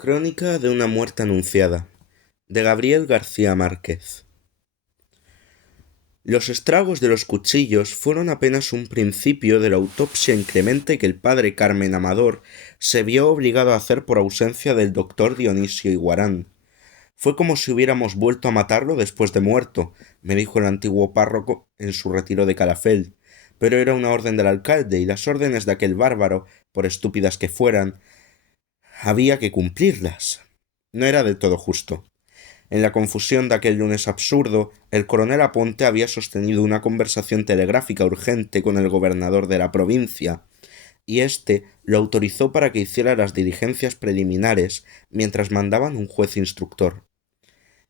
Crónica de una muerte anunciada, de Gabriel García Márquez. Los estragos de los cuchillos fueron apenas un principio de la autopsia inclemente que el padre Carmen Amador se vio obligado a hacer por ausencia del doctor Dionisio Iguarán. Fue como si hubiéramos vuelto a matarlo después de muerto, me dijo el antiguo párroco en su retiro de Calafell, pero era una orden del alcalde y las órdenes de aquel bárbaro, por estúpidas que fueran, había que cumplirlas. No era del todo justo. En la confusión de aquel lunes absurdo, el coronel Aponte había sostenido una conversación telegráfica urgente con el gobernador de la provincia, y éste lo autorizó para que hiciera las diligencias preliminares mientras mandaban un juez instructor.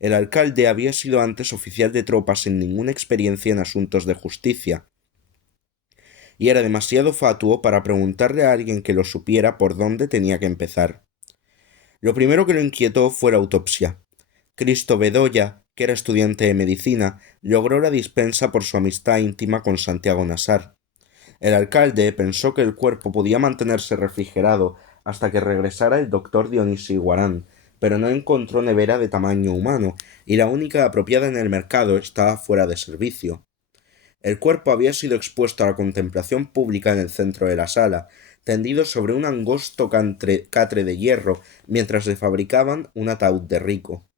El alcalde había sido antes oficial de tropas sin ninguna experiencia en asuntos de justicia, y era demasiado fatuo para preguntarle a alguien que lo supiera por dónde tenía que empezar. Lo primero que lo inquietó fue la autopsia. Cristo Bedoya, que era estudiante de medicina, logró la dispensa por su amistad íntima con Santiago Nasar. El alcalde pensó que el cuerpo podía mantenerse refrigerado hasta que regresara el doctor Dionisio Iguarán, pero no encontró nevera de tamaño humano, y la única apropiada en el mercado estaba fuera de servicio. El cuerpo había sido expuesto a la contemplación pública en el centro de la sala, tendido sobre un angosto catre de hierro, mientras le fabricaban un ataúd de rico.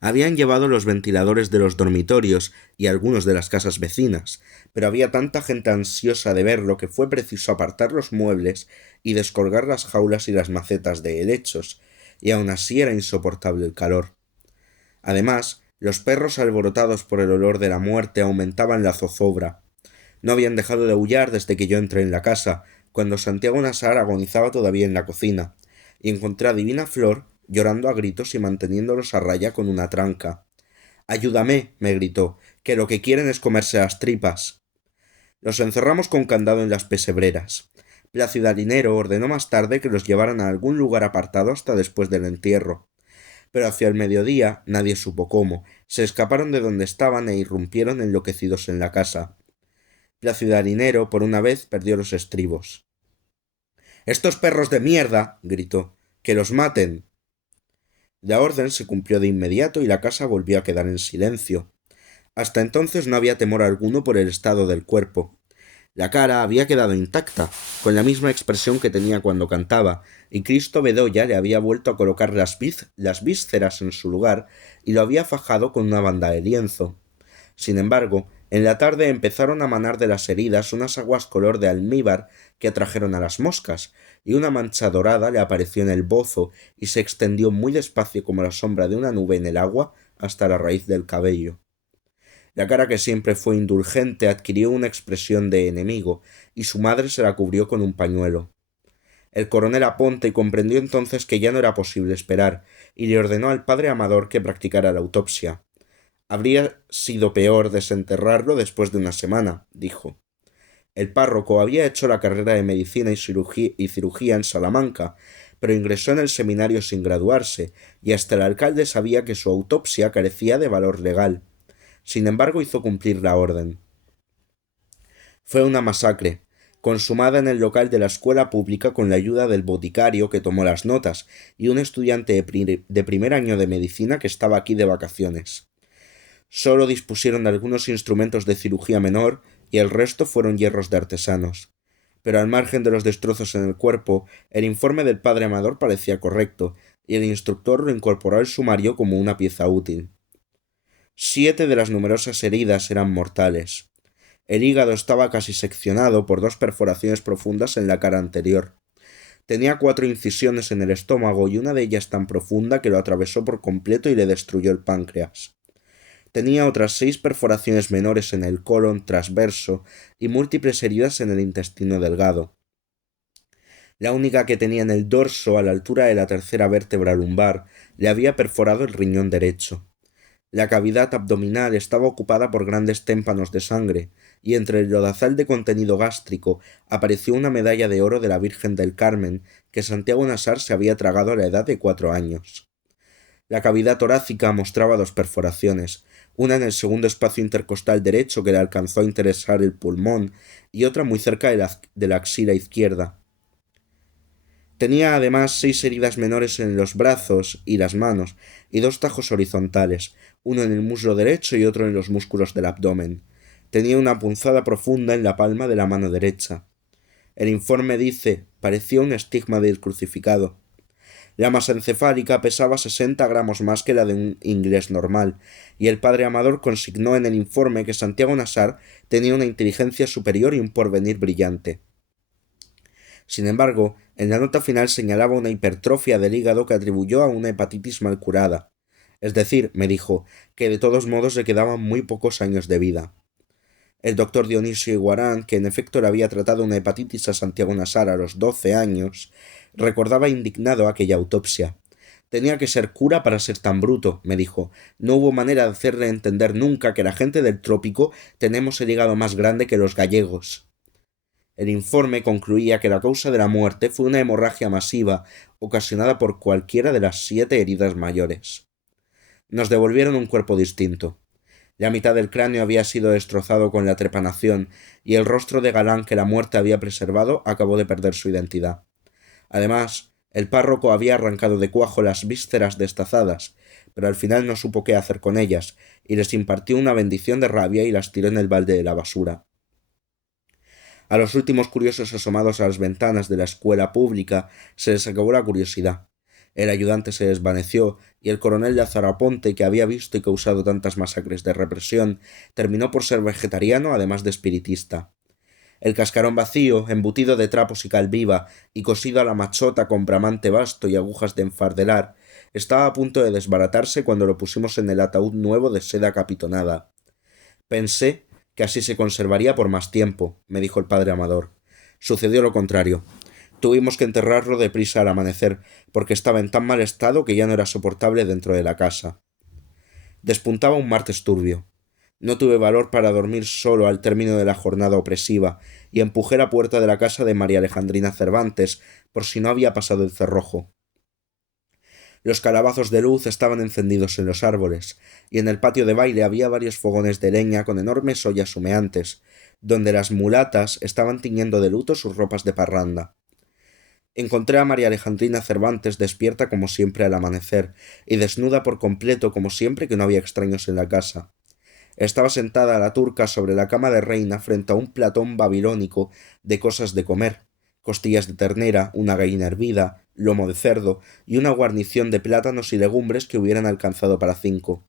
Habían llevado los ventiladores de los dormitorios y algunos de las casas vecinas, pero había tanta gente ansiosa de verlo que fue preciso apartar los muebles y descolgar las jaulas y las macetas de helechos, y aun así era insoportable el calor. Además, los perros alborotados por el olor de la muerte aumentaban la zozobra. No habían dejado de aullar desde que yo entré en la casa, cuando Santiago Nasar agonizaba todavía en la cocina, y encontré a Divina Flor llorando a gritos y manteniéndolos a raya con una tranca. —Ayúdame —me gritó—, que lo que quieren es comerse las tripas. Los encerramos con candado en las pesebreras. Plácido Alinero ordenó más tarde que los llevaran a algún lugar apartado hasta después del entierro. Pero hacia el mediodía, nadie supo cómo, se escaparon de donde estaban e irrumpieron enloquecidos en la casa. Plácido Alinero, por una vez, perdió los estribos. —¡Estos perros de mierda! —gritó—, ¡que los maten! La orden se cumplió de inmediato y la casa volvió a quedar en silencio. Hasta entonces no había temor alguno por el estado del cuerpo. La cara había quedado intacta, con la misma expresión que tenía cuando cantaba, y Cristo Bedoya le había vuelto a colocar las vísceras en su lugar y lo había fajado con una banda de lienzo. Sin embargo, en la tarde empezaron a manar de las heridas unas aguas color de almíbar que atrajeron a las moscas, y una mancha dorada le apareció en el bozo y se extendió muy despacio como la sombra de una nube en el agua hasta la raíz del cabello. La cara que siempre fue indulgente adquirió una expresión de enemigo, y su madre se la cubrió con un pañuelo. El coronel Aponte comprendió entonces que ya no era posible esperar, y le ordenó al padre Amador que practicara la autopsia. Habría sido peor desenterrarlo después de una semana, dijo. El párroco había hecho la carrera de medicina y cirugía en Salamanca, pero ingresó en el seminario sin graduarse, y hasta el alcalde sabía que su autopsia carecía de valor legal. Sin embargo, hizo cumplir la orden. Fue una masacre, consumada en el local de la escuela pública con la ayuda del boticario que tomó las notas y un estudiante de primer año de medicina que estaba aquí de vacaciones. Solo dispusieron de algunos instrumentos de cirugía menor y el resto fueron hierros de artesanos. Pero al margen de los destrozos en el cuerpo, el informe del padre Amador parecía correcto, y el instructor lo incorporó al sumario como una pieza útil. 7 de las numerosas heridas eran mortales. El hígado estaba casi seccionado por 2 perforaciones profundas en la cara anterior. Tenía 4 incisiones en el estómago y una de ellas tan profunda que lo atravesó por completo y le destruyó el páncreas. Tenía otras 6 perforaciones menores en el colon transverso y múltiples heridas en el intestino delgado. La única que tenía en el dorso, a la altura de la tercera vértebra lumbar, le había perforado el riñón derecho. La cavidad abdominal estaba ocupada por grandes témpanos de sangre, y entre el lodazal de contenido gástrico apareció una medalla de oro de la Virgen del Carmen que Santiago Nasar se había tragado a la edad de 4 años. La cavidad torácica mostraba 2 perforaciones, una en el segundo espacio intercostal derecho que le alcanzó a interesar el pulmón y otra muy cerca de la axila izquierda. Tenía además 6 heridas menores en los brazos y las manos, y 2 tajos horizontales, uno en el muslo derecho y otro en los músculos del abdomen. Tenía una punzada profunda en la palma de la mano derecha. El informe dice, parecía un estigma del crucificado. La masa encefálica pesaba 60 gramos más que la de un inglés normal, y el padre Amador consignó en el informe que Santiago Nassar tenía una inteligencia superior y un porvenir brillante. Sin embargo, en la nota final señalaba una hipertrofia del hígado que atribuyó a una hepatitis mal curada. Es decir, me dijo, que de todos modos le quedaban muy pocos años de vida. El doctor Dionisio Iguarán, que en efecto le había tratado una hepatitis a Santiago Nassar a los 12 años, recordaba indignado aquella autopsia. Tenía que ser cura para ser tan bruto, me dijo. No hubo manera de hacerle entender nunca que la gente del trópico tenemos el hígado más grande que los gallegos. El informe concluía que la causa de la muerte fue una hemorragia masiva ocasionada por cualquiera de las 7 heridas mayores. Nos devolvieron un cuerpo distinto. La mitad del cráneo había sido destrozado con la trepanación y el rostro de galán que la muerte había preservado acabó de perder su identidad. Además, el párroco había arrancado de cuajo las vísceras destazadas, pero al final no supo qué hacer con ellas y les impartió una bendición de rabia y las tiró en el balde de la basura. A los últimos curiosos asomados a las ventanas de la escuela pública se les acabó la curiosidad. El ayudante se desvaneció y el coronel de Azaraponte, que había visto y causado tantas masacres de represión, terminó por ser vegetariano además de espiritista. El cascarón vacío, embutido de trapos y cal viva y cosido a la machota con bramante basto y agujas de enfardelar, estaba a punto de desbaratarse cuando lo pusimos en el ataúd nuevo de seda capitonada. Pensé que así se conservaría por más tiempo, me dijo el padre Amador. Sucedió lo contrario. Tuvimos que enterrarlo deprisa al amanecer, porque estaba en tan mal estado que ya no era soportable dentro de la casa. Despuntaba un martes turbio. No tuve valor para dormir solo al término de la jornada opresiva, y empujé la puerta de la casa de María Alejandrina Cervantes, por si no había pasado el cerrojo. Los calabazos de luz estaban encendidos en los árboles, y en el patio de baile había varios fogones de leña con enormes ollas humeantes, donde las mulatas estaban tiñendo de luto sus ropas de parranda. Encontré a María Alejandrina Cervantes despierta como siempre al amanecer, y desnuda por completo como siempre que no había extraños en la casa. Estaba sentada a la turca sobre la cama de reina frente a un platón babilónico de cosas de comer, costillas de ternera, una gallina hervida, lomo de cerdo y una guarnición de plátanos y legumbres que hubieran alcanzado para 5.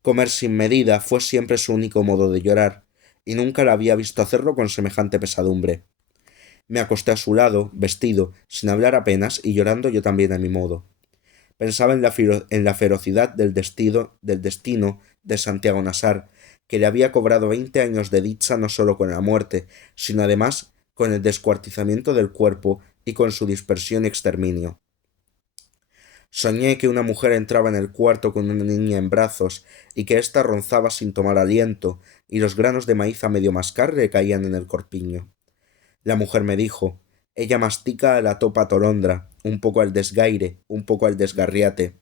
Comer sin medida fue siempre su único modo de llorar, y nunca la había visto hacerlo con semejante pesadumbre. Me acosté a su lado, vestido, sin hablar apenas y llorando yo también a mi modo. Pensaba en la ferocidad del destino de Santiago Nassar, que le había cobrado 20 años de dicha no sólo con la muerte, sino además con el descuartizamiento del cuerpo y con su dispersión y exterminio. Soñé que una mujer entraba en el cuarto con una niña en brazos y que ésta ronzaba sin tomar aliento, y los granos de maíz a medio mascar le caían en el corpiño. La mujer me dijo, ella mastica a la topa tolondra, un poco al desgaire, un poco al desgarriate.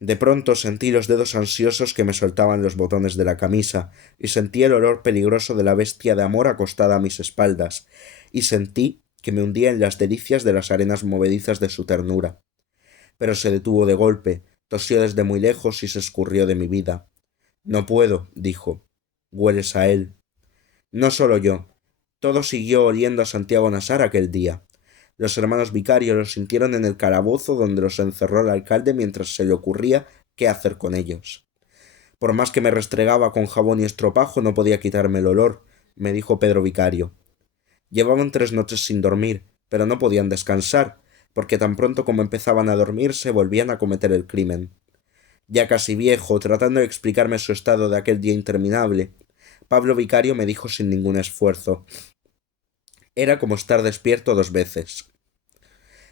De pronto sentí los dedos ansiosos que me soltaban los botones de la camisa, y sentí el olor peligroso de la bestia de amor acostada a mis espaldas, y sentí que me hundía en las delicias de las arenas movedizas de su ternura. Pero se detuvo de golpe, tosió desde muy lejos y se escurrió de mi vida. No puedo, dijo. Hueles a él. No solo yo. Todo siguió oliendo a Santiago Nassar aquel día. Los hermanos vicarios los sintieron en el calabozo donde los encerró el alcalde mientras se le ocurría qué hacer con ellos. Por más que me restregaba con jabón y estropajo no podía quitarme el olor, me dijo Pedro Vicario. Llevaban 3 noches sin dormir, pero no podían descansar, porque tan pronto como empezaban a dormirse volvían a cometer el crimen. Ya casi viejo, tratando de explicarme su estado de aquel día interminable, Pablo Vicario me dijo sin ningún esfuerzo. Era como estar despierto 2 veces.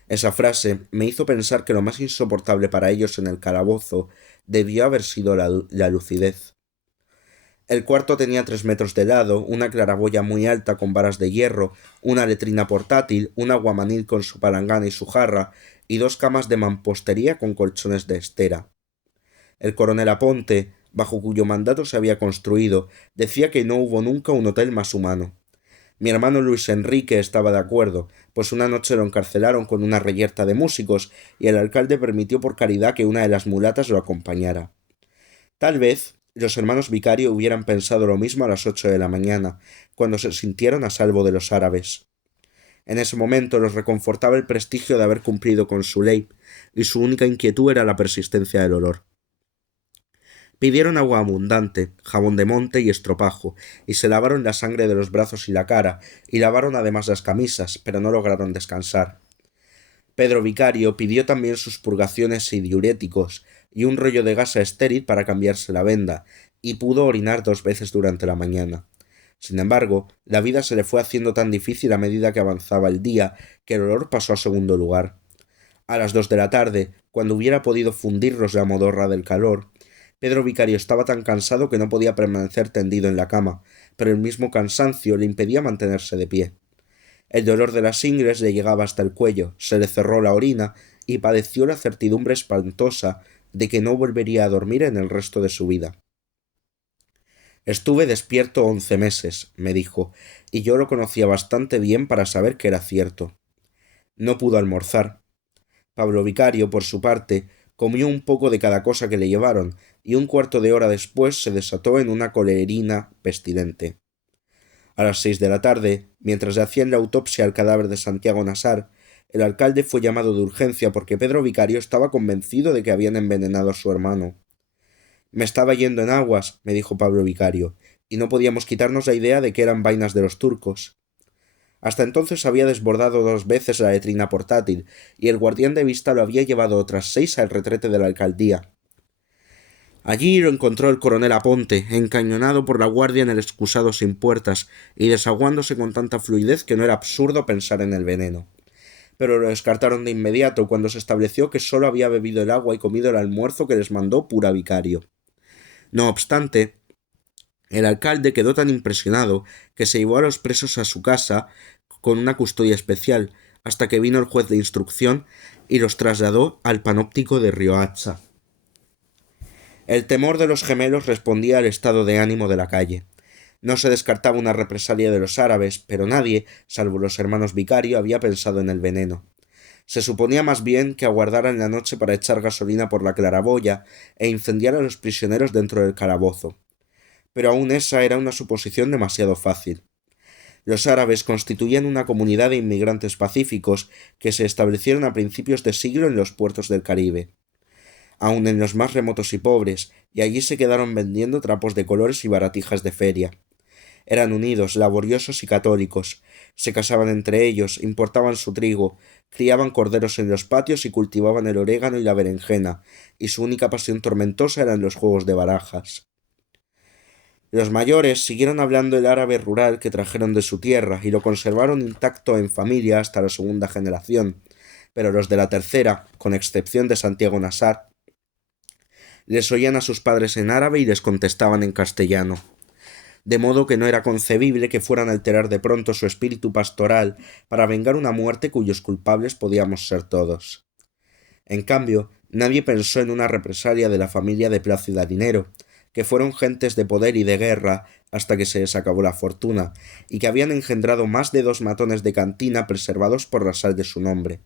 Esa frase me hizo pensar que lo más insoportable para ellos en el calabozo debió haber sido la lucidez. El cuarto tenía 3 metros de lado, una claraboya muy alta con varas de hierro, una letrina portátil, un aguamanil con su palangana y su jarra, y 2 camas de mampostería con colchones de estera. El coronel Aponte, bajo cuyo mandato se había construido, decía que no hubo nunca un hotel más humano. Mi hermano Luis Enrique estaba de acuerdo, pues una noche lo encarcelaron con una reyerta de músicos y el alcalde permitió por caridad que una de las mulatas lo acompañara. Tal vez los hermanos Vicario hubieran pensado lo mismo a las 8 de la mañana, cuando se sintieron a salvo de los árabes. En ese momento los reconfortaba el prestigio de haber cumplido con su ley, y su única inquietud era la persistencia del olor. Pidieron agua abundante, jabón de monte y estropajo, y se lavaron la sangre de los brazos y la cara, y lavaron además las camisas, pero no lograron descansar. Pedro Vicario pidió también sus purgaciones y diuréticos, y un rollo de gasa estéril para cambiarse la venda, y pudo orinar 2 veces durante la mañana. Sin embargo, la vida se le fue haciendo tan difícil a medida que avanzaba el día, que el olor pasó a segundo lugar. A las 2 de la tarde, cuando hubiera podido fundirlos la modorra del calor, Pedro Vicario estaba tan cansado que no podía permanecer tendido en la cama, pero el mismo cansancio le impedía mantenerse de pie. El dolor de las ingles le llegaba hasta el cuello, se le cerró la orina y padeció la certidumbre espantosa de que no volvería a dormir en el resto de su vida. Estuve despierto 11 meses, me dijo, y yo lo conocía bastante bien para saber que era cierto. No pudo almorzar. Pablo Vicario, por su parte, comió un poco de cada cosa que le llevaron, y un cuarto de hora después se desató en una colerina pestilente. A las 6 de la tarde, mientras le hacían la autopsia al cadáver de Santiago Nasar, el alcalde fue llamado de urgencia porque Pedro Vicario estaba convencido de que habían envenenado a su hermano. Me estaba yendo en aguas, me dijo Pablo Vicario, y no podíamos quitarnos la idea de que eran vainas de los turcos. Hasta entonces había desbordado 2 veces la letrina portátil, y el guardián de vista lo había llevado otras 6 al retrete de la alcaldía. Allí lo encontró el coronel Aponte, encañonado por la guardia en el excusado sin puertas, y desaguándose con tanta fluidez que no era absurdo pensar en el veneno. Pero lo descartaron de inmediato cuando se estableció que sólo había bebido el agua y comido el almuerzo que les mandó Pura Vicario. No obstante, el alcalde quedó tan impresionado que se llevó a los presos a su casa con una custodia especial, hasta que vino el juez de instrucción y los trasladó al panóptico de Riohacha. El temor de los gemelos respondía al estado de ánimo de la calle. No se descartaba una represalia de los árabes, pero nadie, salvo los hermanos Vicario, había pensado en el veneno. Se suponía más bien que aguardaran la noche para echar gasolina por la claraboya e incendiar a los prisioneros dentro del calabozo. Pero aún esa era una suposición demasiado fácil. Los árabes constituían una comunidad de inmigrantes pacíficos que se establecieron a principios de siglo en los puertos del Caribe, aun en los más remotos y pobres, y allí se quedaron vendiendo trapos de colores y baratijas de feria. Eran unidos, laboriosos y católicos, se casaban entre ellos, importaban su trigo, criaban corderos en los patios y cultivaban el orégano y la berenjena, y su única pasión tormentosa eran los juegos de barajas. Los mayores siguieron hablando el árabe rural que trajeron de su tierra y lo conservaron intacto en familia hasta la segunda generación, pero los de la tercera, con excepción de Santiago Nasar, les oían a sus padres en árabe y les contestaban en castellano, de modo que no era concebible que fueran a alterar de pronto su espíritu pastoral para vengar una muerte cuyos culpables podíamos ser todos. En cambio, nadie pensó en una represalia de la familia de Plácido Alinero, que fueron gentes de poder y de guerra hasta que se les acabó la fortuna, y que habían engendrado más de 2 matones de cantina preservados por la sal de su nombre.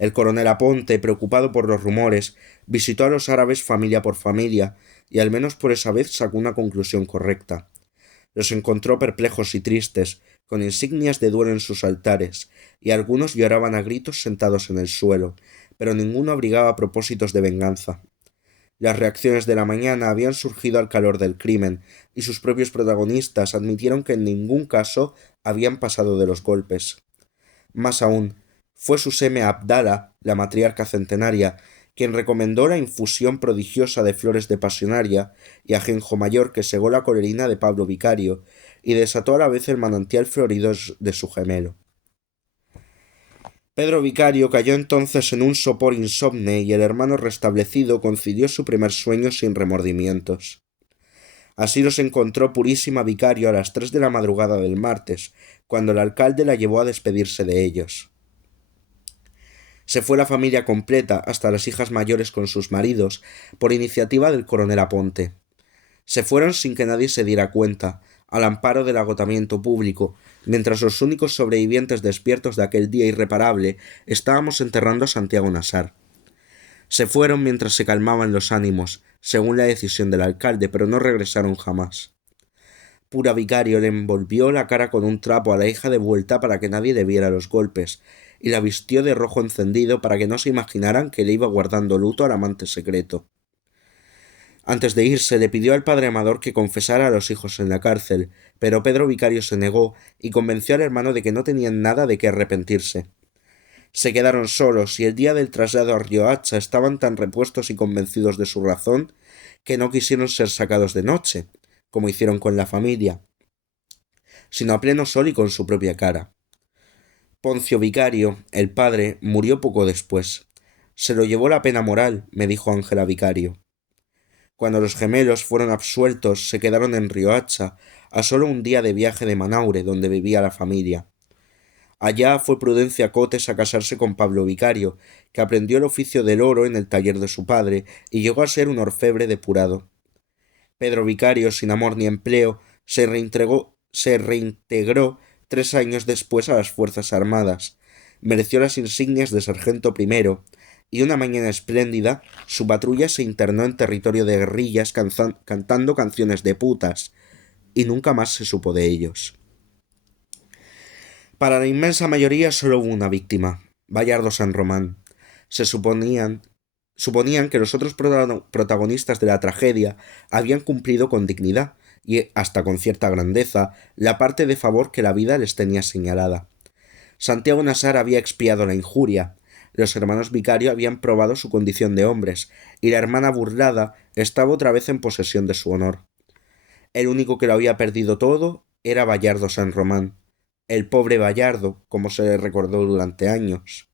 El coronel Aponte, preocupado por los rumores, visitó a los árabes familia por familia, y al menos por esa vez sacó una conclusión correcta. Los encontró perplejos y tristes, con insignias de duelo en sus altares, y algunos lloraban a gritos sentados en el suelo, pero ninguno abrigaba propósitos de venganza. Las reacciones de la mañana habían surgido al calor del crimen, y sus propios protagonistas admitieron que en ningún caso habían pasado de los golpes. Más aún, fue Suseme Abdala, la matriarca centenaria, quien recomendó la infusión prodigiosa de flores de pasionaria y ajenjo mayor que segó la colerina de Pablo Vicario, y desató a la vez el manantial florido de su gemelo. Pedro Vicario cayó entonces en un sopor insomne y el hermano restablecido concedió su primer sueño sin remordimientos. Así los encontró Purísima Vicario a las 3 de la madrugada del martes, cuando el alcalde la llevó a despedirse de ellos. Se fue la familia completa, hasta las hijas mayores con sus maridos, por iniciativa del coronel Aponte. Se fueron sin que nadie se diera cuenta, al amparo del agotamiento público, mientras los únicos sobrevivientes despiertos de aquel día irreparable estábamos enterrando a Santiago Nassar. Se fueron mientras se calmaban los ánimos, según la decisión del alcalde, pero no regresaron jamás. Pura Vicario le envolvió la cara con un trapo a la hija de vuelta para que nadie le viera los golpes, y la vistió de rojo encendido para que no se imaginaran que le iba guardando luto al amante secreto. Antes de irse le pidió al padre Amador que confesara a los hijos en la cárcel, pero Pedro Vicario se negó y convenció al hermano de que no tenían nada de qué arrepentirse. Se quedaron solos y el día del traslado a Riohacha estaban tan repuestos y convencidos de su razón que no quisieron ser sacados de noche, como hicieron con la familia, sino a pleno sol y con su propia cara. Poncio Vicario, el padre, murió poco después. Se lo llevó la pena moral, me dijo Ángela Vicario. Cuando los gemelos fueron absueltos, se quedaron en Riohacha, a solo un día de viaje de Manaure, donde vivía la familia. Allá fue Prudencia Cotes a casarse con Pablo Vicario, que aprendió el oficio del oro en el taller de su padre y llegó a ser un orfebre depurado. Pedro Vicario, sin amor ni empleo, se reintegró 3 años después a las Fuerzas Armadas, mereció las insignias de sargento primero, y una mañana espléndida su patrulla se internó en territorio de guerrillas cantando canciones de putas, y nunca más se supo de ellos. Para la inmensa mayoría solo hubo una víctima, Bayardo San Román. Suponían que los otros protagonistas de la tragedia habían cumplido con dignidad y hasta con cierta grandeza la parte de favor que la vida les tenía señalada. Santiago Nassar había expiado la injuria, los hermanos Vicario habían probado su condición de hombres, y la hermana burlada estaba otra vez en posesión de su honor. El único que lo había perdido todo era Bayardo San Román, el pobre Bayardo, como se le recordó durante años.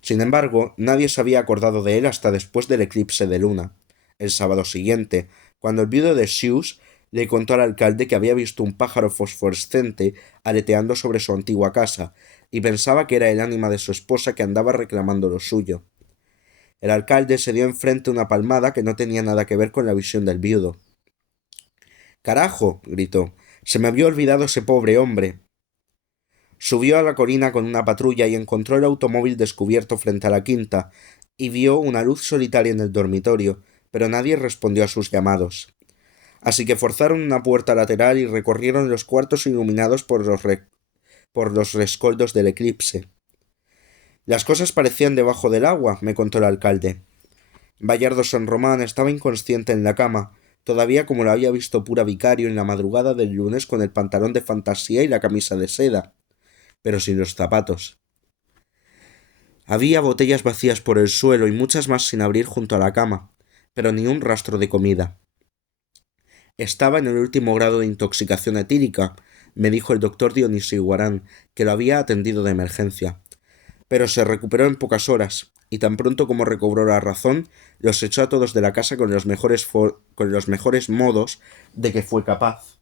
Sin embargo, nadie se había acordado de él hasta después del eclipse de luna, el sábado siguiente, cuando el viudo de Sius le contó al alcalde que había visto un pájaro fosforescente aleteando sobre su antigua casa, y pensaba que era el ánima de su esposa que andaba reclamando lo suyo. El alcalde se dio enfrente una palmada que no tenía nada que ver con la visión del viudo. —¡Carajo! —gritó—, se me había olvidado ese pobre hombre. Subió a la colina con una patrulla y encontró el automóvil descubierto frente a la quinta, y vio una luz solitaria en el dormitorio, pero nadie respondió a sus llamados. Así que forzaron una puerta lateral y recorrieron los cuartos iluminados por los rescoldos del eclipse. Las cosas parecían debajo del agua, me contó el alcalde. Bayardo San Román estaba inconsciente en la cama, todavía como lo había visto Pura Vicario en la madrugada del lunes con el pantalón de fantasía y la camisa de seda, pero sin los zapatos. Había botellas vacías por el suelo y muchas más sin abrir junto a la cama, pero ni un rastro de comida. Estaba en el último grado de intoxicación etílica, me dijo el doctor Dionisio Iguarán, que lo había atendido de emergencia. Pero se recuperó en pocas horas, y tan pronto como recobró la razón, los echó a todos de la casa con los mejores modos de que fue capaz.